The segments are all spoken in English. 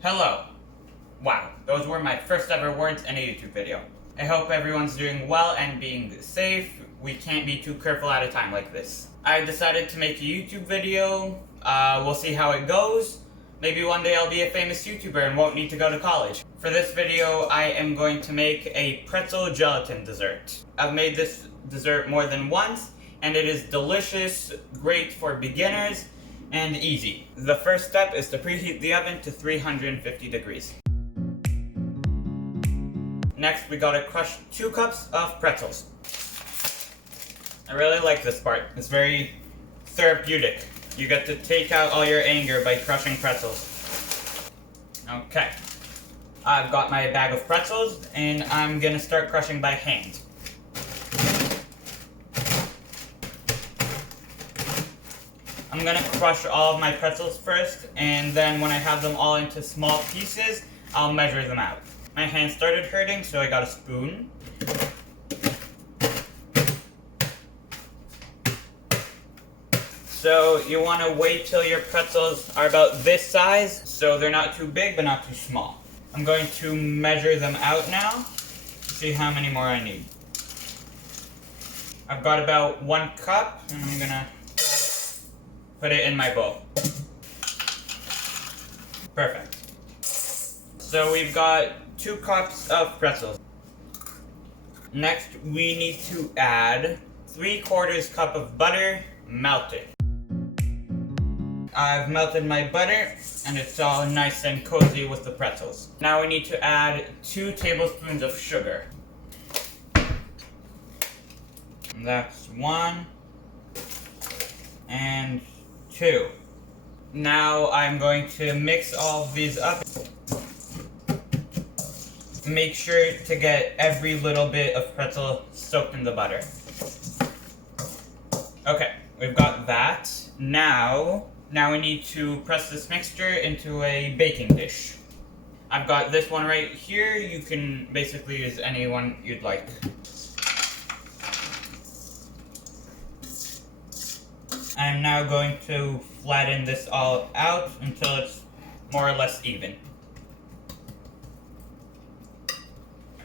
Hello. Wow, those were my first ever words in a YouTube video. I hope everyone's doing well and being safe. We can't be too careful at a time like this. I decided to make a YouTube video. We'll see how it goes. Maybe one day I'll be a famous YouTuber and won't need to go to college. For this video, I am going to make a pretzel gelatin dessert. I've made this dessert more than once, and it is delicious, great for beginners, and easy. The first step is to preheat the oven to 350 degrees. Next, we gotta crush 2 cups of pretzels. I really like this part. It's very therapeutic. You get to take out all your anger by crushing pretzels. Okay. I've got my bag of pretzels, and I'm gonna start crushing by hand. I'm gonna crush all of my pretzels first, and then when I have them all into small pieces, I'll measure them out. My hand started hurting, so I got a spoon. So you want to wait till your pretzels are about this size, so they're not too big but not too small. I'm going to measure them out now, see how many more I need. I've got about 1 cup, and I'm gonna put it in my bowl. Perfect. So we've got 2 cups of pretzels. Next, we need to add 3/4 cup of butter, melted. I've melted my butter, and it's all nice and cozy with the pretzels. Now we need to add 2 tablespoons of sugar. That's 1 and 2. Now I'm going to mix all of these up. Make sure to get every little bit of pretzel soaked in the butter. Okay, we've got that. Now we need to press this mixture into a baking dish. I've got this one right here. You can basically use any one you'd like. I'm now going to flatten this all out until it's more or less even.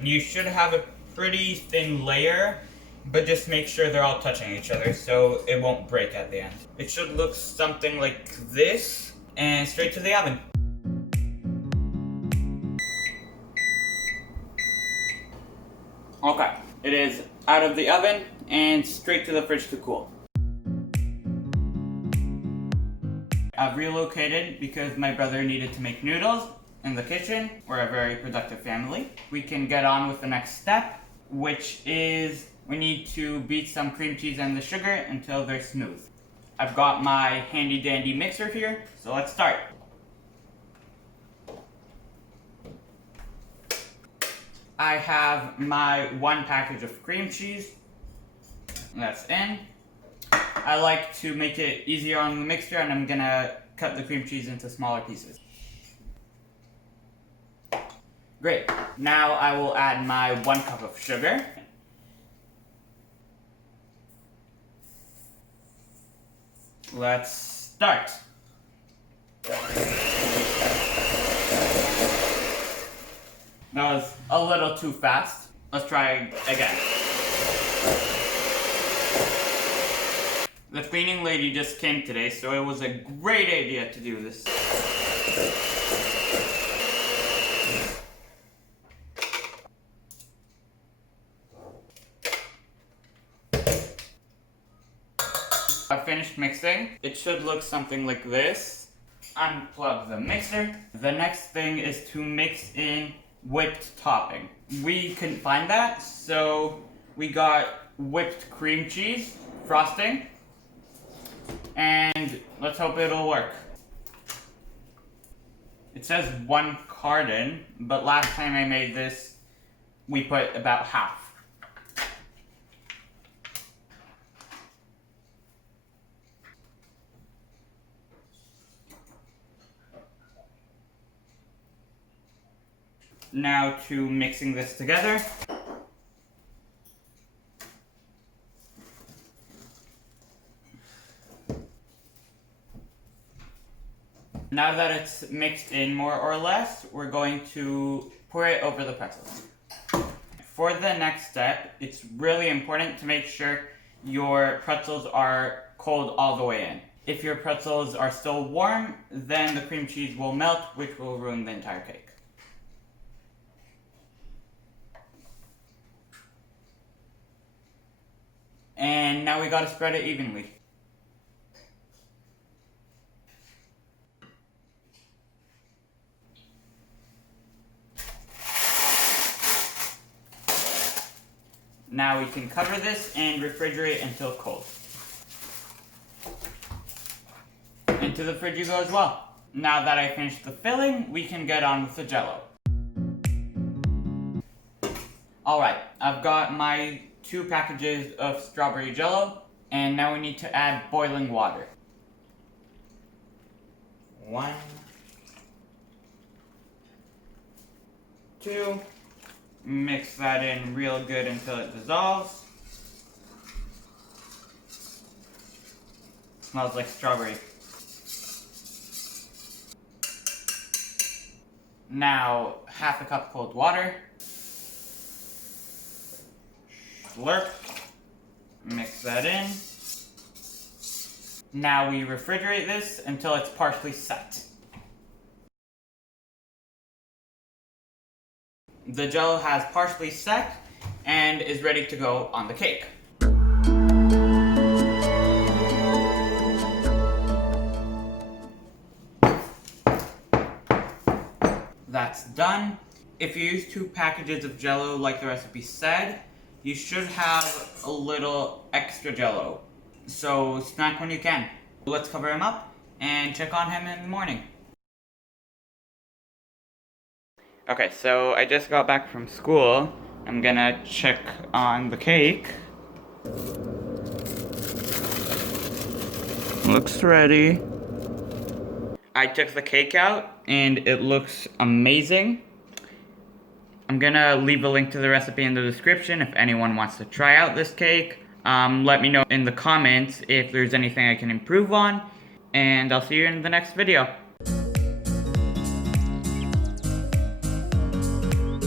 You should have a pretty thin layer, but just make sure they're all touching each other so it won't break at the end. It should look something like this, and straight to the oven. Okay, it is out of the oven and straight to the fridge to cool. I've relocated because my brother needed to make noodles in the kitchen. We're a very productive family. We can get on with the next step, which is we need to beat some cream cheese and the sugar until they're smooth. I've got my handy dandy mixer here, so let's start. I have my 1 package of cream cheese. That's in. I like to make it easier on the mixture, and I'm gonna cut the cream cheese into smaller pieces. Great. Now I will add my 1 cup of sugar. Let's start. That was a little too fast. Let's try again. The cleaning lady just came today, so it was a great idea to do this. I finished mixing. It should look something like this. Unplug the mixer. The next thing is to mix in whipped topping. We couldn't find that, so we got whipped cream cheese, frosting, and let's hope it'll work. It says 1 carton, but last time I made this, we put about half. Now to mixing this together. Now Now that it's mixed in more or less, we're going to pour it over the pretzels. For the next step, it's really important to make sure your pretzels are cold all the way in. If your pretzels are still warm, then the cream cheese will melt, which will ruin the entire cake. And now we gotta spread it evenly. Now we can cover this and refrigerate until cold. Into the fridge you go as well. Now that I finished the filling, we can get on with the Jello. Alright, I've got my 2 packages of strawberry Jello, and now we need to add boiling water. 1, 2, mix that in real good until it dissolves. Smells like strawberry. Now, half a cup cold water. Slurp. Mix that in. Now we refrigerate this until it's partially set. The Jello has partially set and is ready to go on the cake. That's done. If you use 2 packages of Jello like the recipe said, you should have a little extra Jello. So snack when you can. Let's cover him up and check on him in the morning. Okay, so I just got back from school. I'm gonna check on the cake. Looks ready. I took the cake out and it looks amazing. I'm gonna leave a link to the recipe in the description if anyone wants to try out this cake. Let me know in the comments if there's anything I can improve on, and I'll see you in the next video.